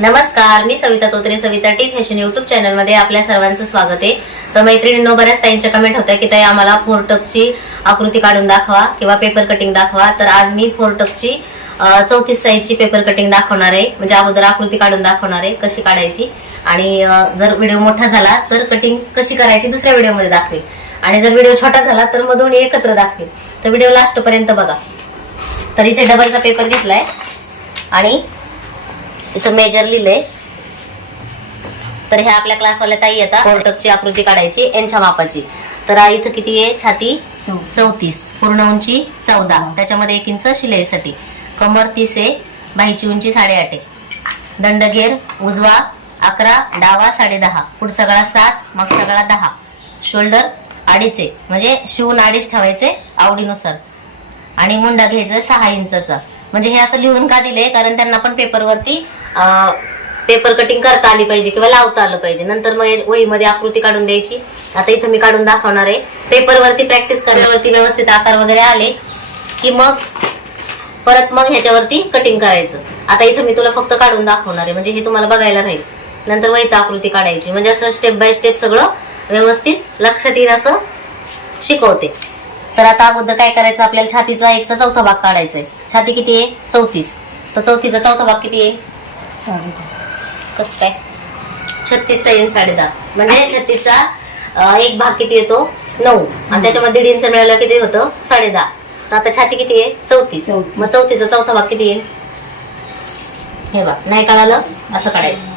नमस्कार मी Savita Totre Savita T fashion YouTube चॅनलमध्ये आपल्या सर्वांचं स्वागत आहे. तर मैत्रिणींनो बऱ्याच ताईंच्या कमेंट होत्या की ताई आम्हाला फोर टपची आकृती काढून दाखवा किंवा पेपर कटिंग दाखवा. तर आज मी फोर टपची चौतीस साईजची पेपर कटिंग दाखवणार आहे. म्हणजे अगोदर आकृती काढून दाखवणार आहे कशी काढायची. आणि जर व्हिडिओ मोठा झाला तर कटिंग कशी करायची दुसऱ्या व्हिडिओमध्ये दाखवेल आणि जर व्हिडिओ छोटा झाला तर मग दोन्ही एकत्र दाखवेल तर व्हिडिओ लास्ट पर्यंत बघा. तर इथे डबलचा पेपर घेतलाय. आणि इथं मेजर लिहिलंय. तर ह्या आपल्या क्लासवाल्या ताई येतात कोर्टकची आकृती काढायची यांच्या मापाची. तर इथं किती आहे? छाती चौतीस. पूर्ण उंची चौदा. त्याच्यामध्ये एक इंच शिलाईसाठी. कमर तीस आहे. बाहीची उंची साडेआठ आहे. दंडगेर उजवा अकरा डावा साडे दहा पुढचा गळा सात मागचा गळा दहा. शोल्डर अडीच आहे. म्हणजे शिवून अडीच ठेवायचे आवडीनुसार. आणि मुंडा घ्यायचा सहा इंचाचा. म्हणजे हे असं लिहून का दिले कारण त्यांना पण पेपरवरती पेपर कटिंग करता आली पाहिजे किंवा लावता आलं पाहिजे. नंतर मग वहीमध्ये आकृती काढून द्यायची. आता इथं मी काढून दाखवणार आहे. पेपरवरती प्रॅक्टिस करण्यावरती व्यवस्थित आकार वगैरे आले की मग परत मग ह्याच्यावरती कटिंग करायचं. आता इथं मी तुला फक्त काढून दाखवणार आहे. म्हणजे हे तुम्हाला बघायला राहील. नंतर वहीत आकृती काढायची. म्हणजे असं स्टेप बाय स्टेप सगळं व्यवस्थित लक्षात येईल असं शिकवते. तर आता अगोदर काय करायचं? आपल्याला छातीचा एकचा चौथा भाग काढायचा आहे. छाती किती आहे? चौतीस. तर चौथीचा चौथा भाग किती आहे? कसं काय? छत्तीसचा येईल साडे दहा म्हणजे छत्तीसचा एक भाग किती येतो? नऊ. आणि त्याच्यामध्ये दीड इंच मिळालं किती होतं? साडे दहा तर आता छाती किती आहे? चौतीस. चौतीस. मग चौथीचा चौथा भाग किती येईल? हे बघ नाही कळालं? असं काढायचं.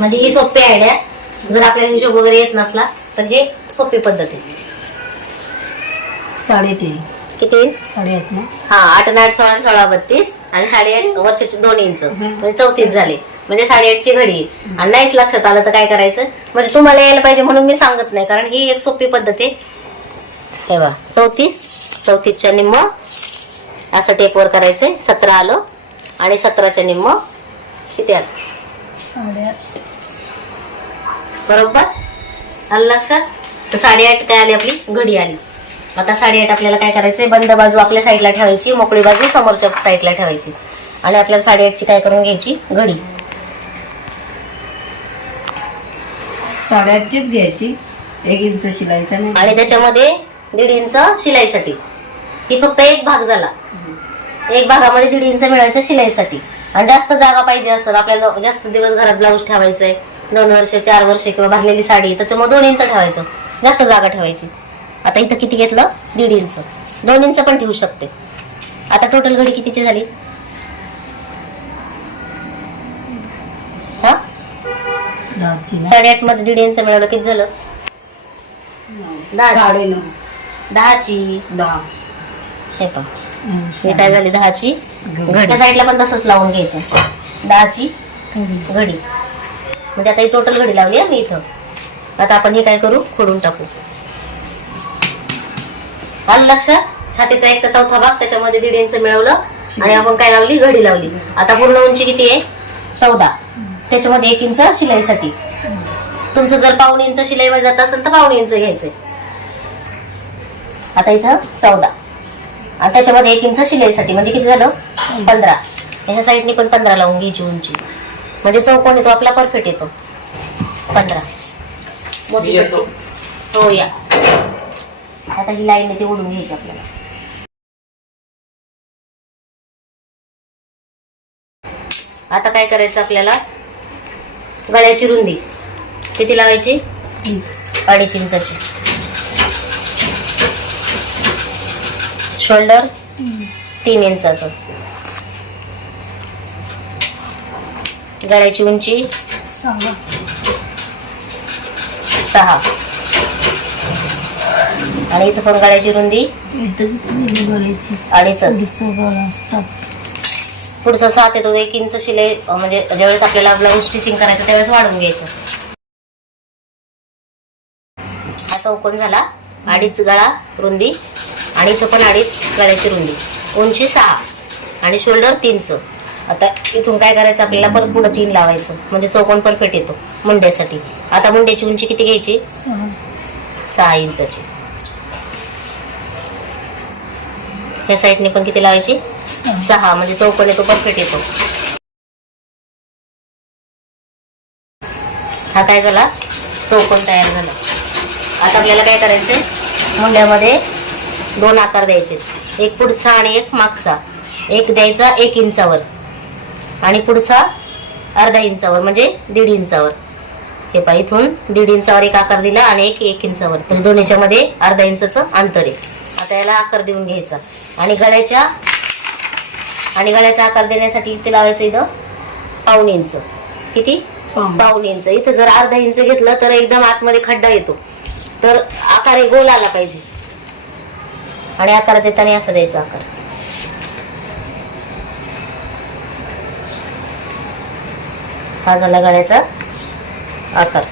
म्हणजे ही सोपी आयडिया जर आपल्याला हिशोब वगैरे येत नसला तर हे सोपी पद्धत आहे. साडेतीन. किती साडेआठ ना? हा आठ आणि आठ सोळा आणि सोळा बत्तीस. आणि साडेआठ वर्षाचे दोन इंच. म्हणजे चौतीस झाले. म्हणजे साडेआठची घडी. आणि नाहीच लक्षात आलं तर काय करायचं? म्हणजे तुम्हाला यायला पाहिजे म्हणून मी सांगत नाही. कारण ही एक सोपी पद्धत आहे. हे बा चौतीस चौतीसच्या निम्म. असं टेपवर करायचंय. सतरा आलं. आणि सतराच्या निम्म. किती आलं? बरोबर? आलं लक्षात? तर साडेआठ काय आली आपली? घडी आली. आता साडेआठ आपल्याला काय करायचंय? बंद बाजू आपल्या साईडला ठेवायची मोकळी बाजू समोरच्या साईडला ठेवायची. आणि आपल्याला साडेआठची काय करून घ्यायची? घडी. साडेआठचीच घ्यायची. एक इंच शिलायचा नाही. आणि त्याच्यामध्ये दीड इंच शिलाईसाठी. ही फक्त एक भाग झाला. एक भागामध्ये दीड इंच मिळायचं शिलाईसाठी. आणि जास्त जागा पाहिजे असेल आपल्याला जास्त दिवस घरात ब्लाऊज ठेवायचंय दोन वर्ष चार वर्ष किंवा भरलेली साडी तर ते मग दोन इंच ठेवायचं. जास्त जागा ठेवायची. आता इथं किती घेतलं? दीड इंच दोन इंच पण ठेवू शकते. आता टोटल घडी कितीची झाली? हा? साडेआठमध्ये दीड इंच मिळवलं किती झालं? दहा दहाची. दहा. हे पण हे काय झाली? दहाची घडी. साईडला पण तसंच लावून घ्यायचं. दहाची घडी. म्हणजे आता ही टोटल घडी लावली मी इथं. आता आपण हे काय करू? खोडून टाकू. आलं लक्षात छातीचा एक तर चौथा भाग त्याच्यामध्ये दीड इंच मिळवलं. आणि आपण काय लावली? घडी लावली. आता पूर्ण उंची किती आहे? चौदा. त्याच्यामध्ये एक इंच शिलाईसाठी. तुमचं जर पाऊण इंच शिलाईमध्ये जात असेल तर पाऊण इंच घ्यायचंय. आता इथं चौदा. आणि त्याच्यामध्ये एक इंच शिलाईसाठी. म्हणजे किती झालं? पंधरा. ह्या साईडनी पण पंधरा लावून घ्यायची उंची. म्हणजे चौकोन येतो आपला परफेक्ट येतो. पंधरा. मोठी. हो या. आता ही लाईन ती ओढून घ्यायची आपल्याला. आता काय करायचं आपल्याला? गळ्याची रुंदी. किती लावायची? अडीच इंचाची. शोल्डर? तीन इंचाचं. गळ्याची उंची? सहा. सहा. आणि इथं पण गळ्याची रुंदी? अडीचच. पुढचं सात. येतो एक इंच शिलाई म्हणजे ज्यावेळेस आपल्याला ब्लाऊज स्टिचिंग करायचं त्यावेळेस वाढवून घ्यायचं. हा चौकोन झाला. अडीच गळा रुंदी. आणि इथं पण अडीच गळ्याची रुंदी. उंची सहा. आणि शोल्डर तीनच. आता इथून काय करायचं आपल्याला परत पुढं तीन लावायचं. म्हणजे चौकोन परफेक्ट येतो मुंड्यासाठी. आता मुंड्याची उंची किती घ्यायची? सहा इंचाची. ह्या साईडने पण किती लावायची? सहा. म्हणजे चौकोन येतो परफेक्ट येतो. हा काय झाला? चौकोन तयार झाला. आता आपल्याला काय करायचंय? मुंड्यामध्ये दोन आकार द्यायचे. एक पुढचा आणि एक मागचा. एक द्यायचा एक इंचावर. आणि पुढचा अर्धा इंचावर म्हणजे दीड इंचावर. हे पहा इथून दीड इंचावर एक आकार दिला आणि एक एक इंचावर. तर दोन्हीच्या मध्ये अर्धा इंचाचं अंतर आहे. आता याला आकार देऊन घ्यायचा. आणि गळ्याच्या आणि गळ्याचा आकार देण्यासाठी इथे लावायचं इथं पाऊण इंच. किती. पाऊण. इंच. इथं जर अर्धा इंच घेतलं तर एकदम आतमध्ये खड्डा येतो. तर आकार हे गोल आला पाहिजे. आणि आकार देताना असा द्यायचा आकार. हा झाला गळ्याचा आकार.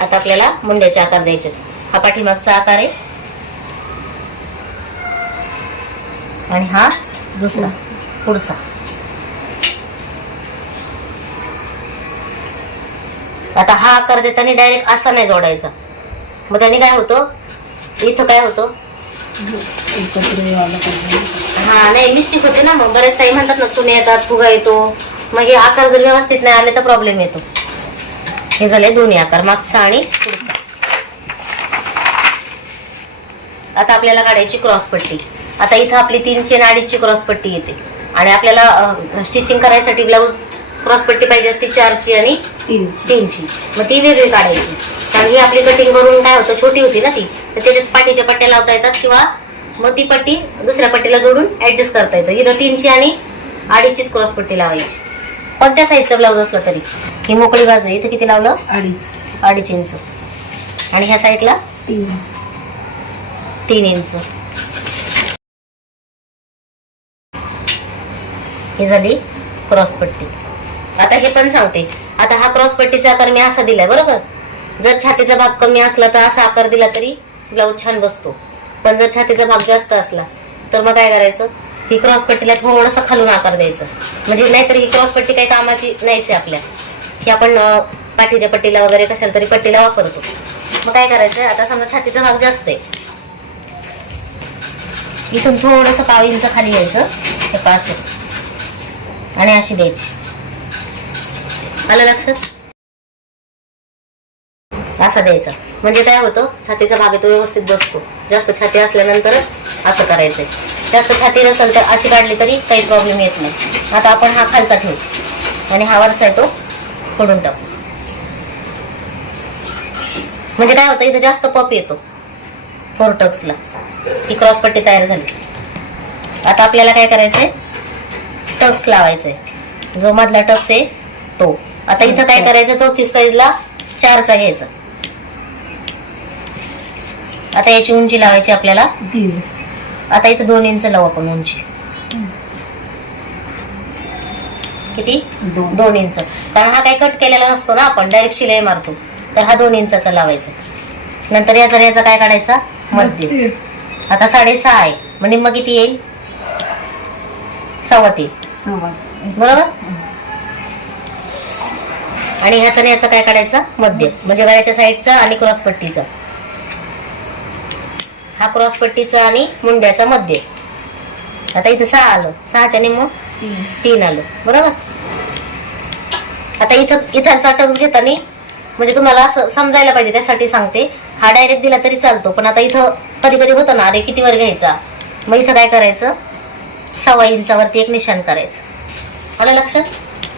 आता आपल्याला मुंड्याचे आकार द्यायचे. हा पाठीमागचा आकार आहे. आणि हा दुसरा पुढचा. आता हा आकार देताना डायरेक्ट असा नाही जोडायचा. मग त्याने काय होतं? इथं काय होतं? हा नाही मिस्टेक होते ना मग. बरेच ताई म्हणतात ना चुने येतात फुगा येतो. मग हे आकार जर व्यवस्थित नाही आले तर प्रॉब्लेम येतो. हे झाले दोन्ही आकार मागचा आणि पुढचा. आता आपल्याला काढायची क्रॉस पट्टी. आता इथं आपली तीनशे आणि अडीचची क्रॉस पट्टी येते. आणि आपल्याला स्टिचिंग करायसाठी ब्लाऊज क्रॉस पट्टी पाहिजे असते चारची आणि तीनची. तीनची. मग ती वेगळी काढायची. कारण ही आपली कटिंग करून काय होतं छोटी होती ना ती. तर त्याच्यात पाठीच्या पट्ट्या लावता येतात किंवा मग ती पट्टी दुसऱ्या पट्टीला जोडून ऍडजस्ट करता येतं. इथं तीनची आणि अडीचचीच क्रॉस पट्टी लावायची. कोणत्या साईजचा ब्लाऊज असला तरी? ही मोकळी बाजू. इथं किती लावलं? अडीच. अडीच इंच आणि ह्या साईडला तीन. तीन इंच. ही झाली क्रॉस पट्टी. आता हे पण सांगते. आता हा क्रॉस पट्टीचा आकार मी असा दिलाय बरोबर? जर छातीचा भाग कमी असला तर असा आकार दिला तरी ब्लाऊज छान बसतो. पण जर छातीचा भाग जास्त असला तर मग काय करायचं? ही क्रॉस पट्टीला थोडंसं खालून आकार द्यायचं. म्हणजे नाहीतर ही क्रॉस पट्टी काही कामाची नाहीच आहे आपल्या. की आपण पाठीच्या पट्टीला वगैरे कशाला तरी पट्टीला वापरतो. मग काय करायचं आता समजा छातीचा भाग जास्त आहे. इथून थोडंसं पाव इंच खाली यायचं हे पास आणि अशी द्यायची. आलं लक्षात? असं द्यायचं. म्हणजे काय होतं? छातीचा भाग तो व्यवस्थित बसतो. जास्त छाती असल्यानंतरच असं करायचंय. जास्त छाती नसेल तर अशी काढली तरी काही प्रॉब्लेम येत नाही. आता आपण हा खालचा ठेवू. आणि हा वरचा आहे तो फोडून टाकू. म्हणजे काय होतं? इथं जास्त पप येतो. फोर टक्सला ही क्रॉस पट्टी तयार झाली. आता आपल्याला काय करायचंय? टक्स लावायचंय. जो मधला टक्स आहे तो. आता इथं काय करायचं? चौथी साईजला चारचा घ्यायचा. आता याची उंची लावायची आपल्याला. दीड. आता इथं दोन इंच लावू आपण उंची. किती? दोन. दोन इंच कारण हा काही कट केलेला नसतो ना आपण. डायरेक्ट शिलाई मारतो. तर हा दोन इंचाचा लावायचा. नंतर याचा याचा काय काढायचा? मध्य आता साडेसहा आहे. म्हणजे मग किती येईल? सव्वा तीन. बरोबर? आणि ह्याचा आणि ह्याचा काय काढायचा? मध्य. म्हणजे गळ्याच्या साईडचा आणि क्रॉस पट्टीचा. हा क्रॉस पट्टीचा आणि मुंड्याचा मध्य. आता इथं सहा आलं. सहाच्या निम्म तीन. तीन आलं. बरोबर? आता इथं इथालचा टक्स घेताना म्हणजे तुम्हाला असं समजायला पाहिजे त्यासाठी सांगते. हा डायरेक्ट दिला तरी चालतो पण आता इथं कधी कधी होतं ना अरे किती वर घ्यायचा? मग इथं काय करायचं? सव्वा इंचावरती एक निशाण करायचं. आलं लक्षात?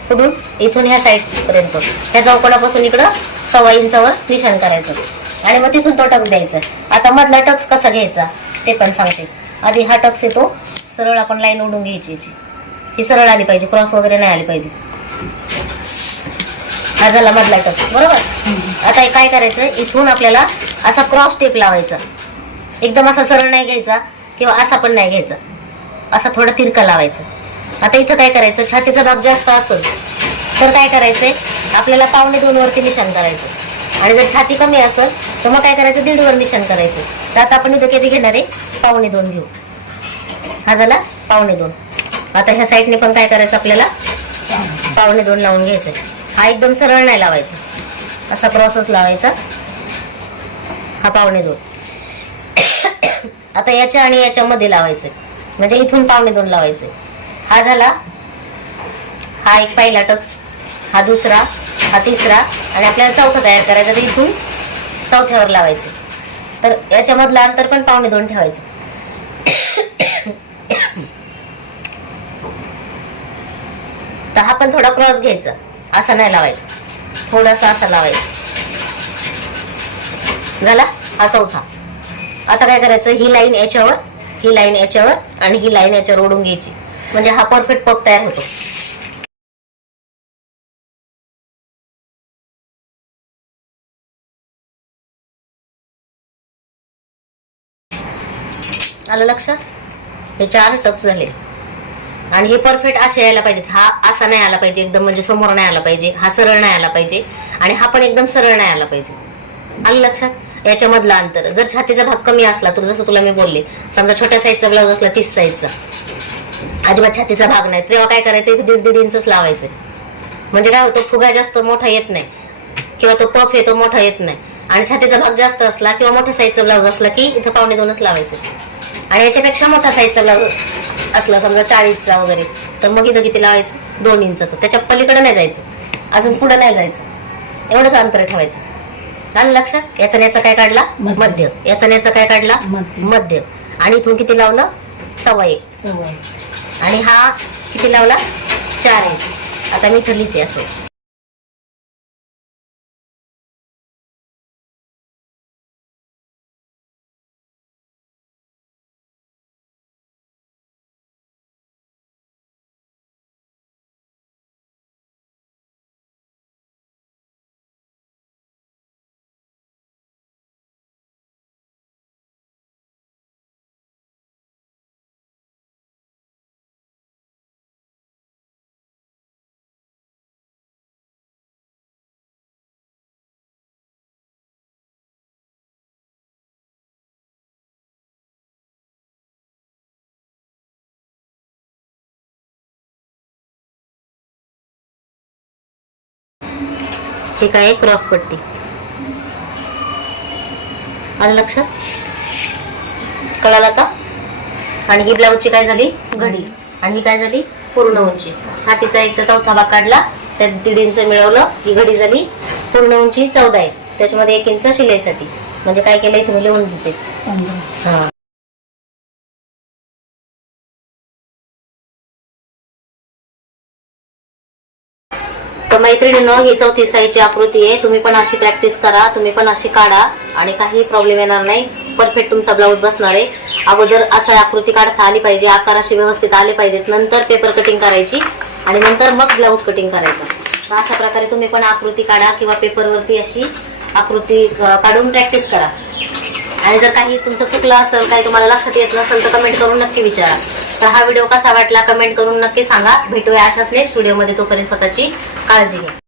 कुठून? इथून ह्या साईडपर्यंत. ह्या चौकडापासून इकडं सव्वा इंचावर निशाण करायचं. आणि मग तिथून तो टक्स द्यायचा. आता मधला टक्स कसा घ्यायचा? ते पण सांगते. आधी हा टक्स येतो. सरळ आपण लाईन उडून घ्यायची याची. ही सरळ आली पाहिजे क्रॉस वगैरे नाही आली पाहिजे. हा झाला मधला टक्स बरोबर? आता हे काय करायचं? इथून आपल्याला असा क्रॉस टेप लावायचा. एकदम असा सरळ नाही घ्यायचा किंवा असा पण नाही घ्यायचा. असा थोडा तिरका लावायचा. आता इथं काय करायचं? छातीचा भाग जास्त असेल तर काय करायचंय? आपल्याला पावणे दोन वरती निशाण करायचं. आणि जर छाती कमी असेल तर मग काय करायचं? दीड वर निशाण करायचं. तर आता आपण इथं किती घेणार आहे? पावणे दोन घेऊ. हा झाला पावणे दोन. आता ह्या साईडने पण काय करायचं? आपल्याला पावणे दोन लावून घ्यायचं हा एकदम सरळ नाही लावायचा. असा क्रॉसच लावायचा. हा पावणे दोन. आता याच्या आणि याच्यामध्ये लावायचं लावायचे म्हणजे इथून पावणे दोन लावायचे हा झाला. हा एक पहिला टक्स. हा दुसरा. हा तिसरा. आणि आपल्याला चौथा तयार करायचा. तर इथून चौथ्यावर लावायचं तर याच्यामधलं अंतर पण पावणे दोन ठेवायचं. तर हा पण थोडा क्रॉस घ्यायचा. असा नाही लावायचं. थोडासा असा लावायचं. झाला? हा चौथा आता काय करायचं? ही लाईन याच्यावर ही लाईन याच्यावर आणि ही लाईन याच्यावर ओढून घ्यायची. म्हणजे हा परफेक्ट पप तयार होतो. आलं लक्षात? हे चार टक्स झाले. आणि हे परफेक्ट असे यायला पाहिजेत. हा असा नाही आला पाहिजे एकदम म्हणजे समोर नाही आला पाहिजे हा सरळ नाही आला पाहिजे आणि हा पण एकदम सरळ नाही आला पाहिजे. आलं लक्षात? याच्यामधला अंतर. जर छातीचा भाग कमी असला तर जसं तुला मी बोलले समजा छोट्या साईजचा ब्लाऊज असला तीस साईजचा अजिबात छातीचा भाग नाही. तेव्हा काय करायचं? इथे दीड दीड इंचच लावायचं म्हणजे काय होतं? फुगा जास्त मोठा येत नाही. किंवा तो पफ येतो मोठा येत नाही. आणि छातीचा भाग जास्त असला किंवा मोठ्या साईजचा ब्लाऊज असला की इथं पावणे दोनच लावायचं. आणि याच्यापेक्षा मोठा साईजचा ब्लाऊज असला समजा चाळीसचा वगैरे तर मग इथं किती लावायचं? दोन इंचाचं. त्याच्या पलीकडे नाही जायचं. अजून पुढे नाही जायचं. एवढंच अंतर ठेवायचं. आलं लक्षात याचा याचा काय काढला? मध्य. याचा याचा काय काढला? मध्य. आणि इथून किती लावलं? सव्वा एक. सवय आणि हा किती लावला? चार इंच आता मी इथं लिहिते असं. हे काय आहे? क्रॉस पट्टी. आलं लक्षात? कळाला का? आणि ही ब्लाऊजची काय झाली? घडी. आणि ही काय झाली? पूर्ण उंची. छातीचा एक चौथा भाग काढला त्यात दीड इंच मिळवलं ही घडी झाली पूर्ण उंची चौदा आहे. त्याच्यामध्ये एक इंच शिलाईसाठी. म्हणजे काय केलं इथे मी लिहून देते हा. मैत्रिणींनो ही चौथी साईजची आकृती आहे. तुम्ही पण अशी प्रॅक्टिस करा. तुम्ही पण अशी काढा. आणि काही प्रॉब्लेम येणार नाही. परफेक्ट तुमचा ब्लाऊज बसणार आहे. अगोदर असं आकृती काढता आली पाहिजे. आकार असे व्यवस्थित आले पाहिजेत. नंतर पेपर कटिंग करायची. आणि नंतर मग ब्लाऊज कटिंग करायचा. तर अशा प्रकारे तुम्ही पण आकृती काढा किंवा पेपरवरती अशी आकृती काढून प्रॅक्टिस करा. आणि जर काही तुमचं चुकलं असेल काही तुम्हाला लक्षात येत नसेल तर कमेंट करून नक्की विचारा. तर हा व्हिडिओ कसा वाटला कमेंट करून नक्की सांगा. भेटूया अशाच नेक्स्ट व्हिडिओमध्ये तोपर्यंत स्वतःची काळजी घ्या.